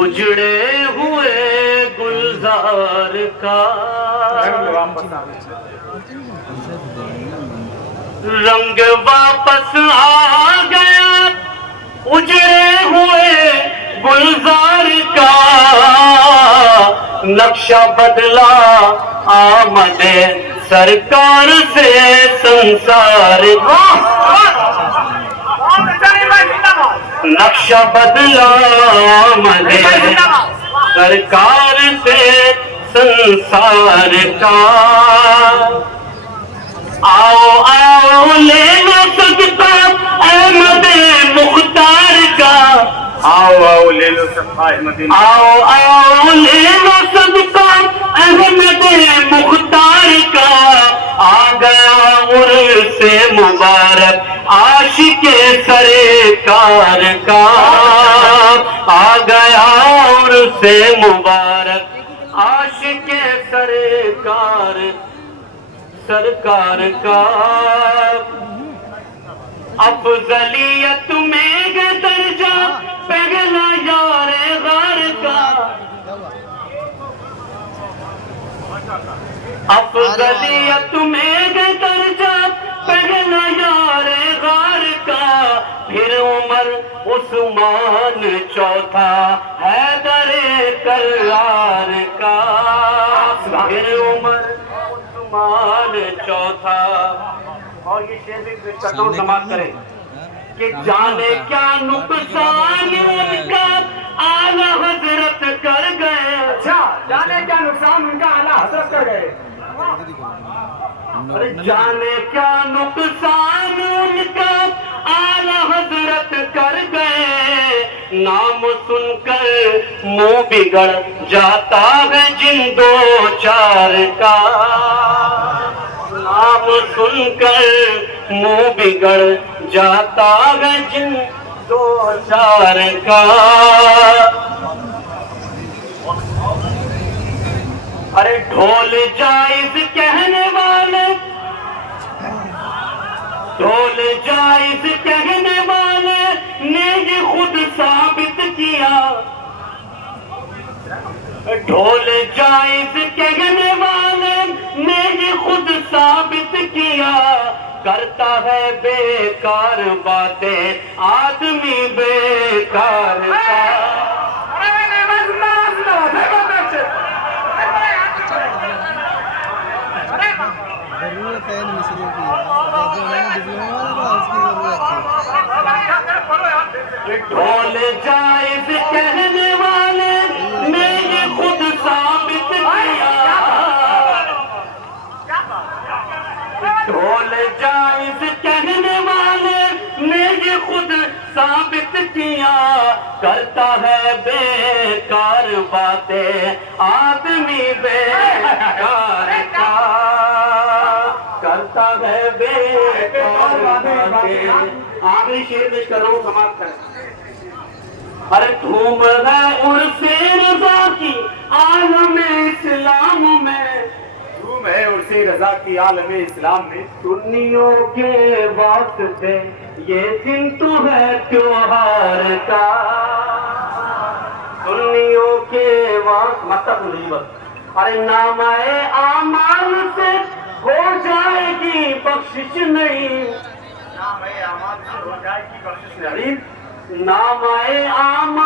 اجڑے ہوئے گلزار کا رنگ واپس آ گیا، اجڑے ہوئے گلزار کا نقشہ بدلا آمد سرکار سے سنسار کا، نقشہ بدلا آمد سرکار سے سنسار کا، آؤ آؤ لے لو صدقہ احمد مختار کا، آؤ آؤ لے لو صدقہ احمد، آؤ آؤ لے لو صدقہ احمد مختار کا، آ گیا عرس مبارک عاشق سرکار کا، آ گیا عرس مبارک عاشق سرکار کا، افضلیت میں گے درجہ پہلا یار غار کا، افضلیت میں گے درجہ پہلا یار غار کا، پھر عمر عثمان چوتھا حیدر کرار کا، پھر عمر عثمان چوتھا، اور یہ شعر بھی پیش کرتا ہوں، سماعت کریں کہ جانے کیا نقصان ان کا اعلی حضرت کر گئے، اچھا جانے کیا نقصان ان کا اعلیٰ حضرت کر گئے، جانے کیا نقصان ان کا اعلی حضرت کر گئے، نام سن کر منہ بگڑ جاتا ہے جن دو چار کا، نام سن کر منہ بگڑ جاتا ہے جن دو چار کا، ارے ڈھول جائز کہنے والے، ڈھول جائز کہنے والے نے یہ خود ثابت کیا، ڈھول جائز کہنے والے نے یہ خود ثابت کیا، کرتا ہے بیکار باتیں آدمی بیکار کا، ڈھول جائز کہنے والے نے یہ خود ثابت کیا، ڈھول جائز کہنے والے نے یہ خود ثابت کیا، کرتا ہے بیکار باتیں آدمی بیکار کا، کرتا ہے بیکار باتیں، آخری شعر پیش کر رہا ہوں، سماعت کریں، ارے دھوم ہے عرس رضا کی عالم اسلام میں، دھوم ہے عرس رضا کی عالم اسلام میں، سنیوں کے واسطے یہ دن تو ہے تیوہار کا، سنیوں کے واسطے مطلب مصیبت، ارے نامہ اعمال سے ہو جائے گی بخشش نہیں، نام اعمال سے ہو جائے گی بخشش نہیں، نامہ اعمال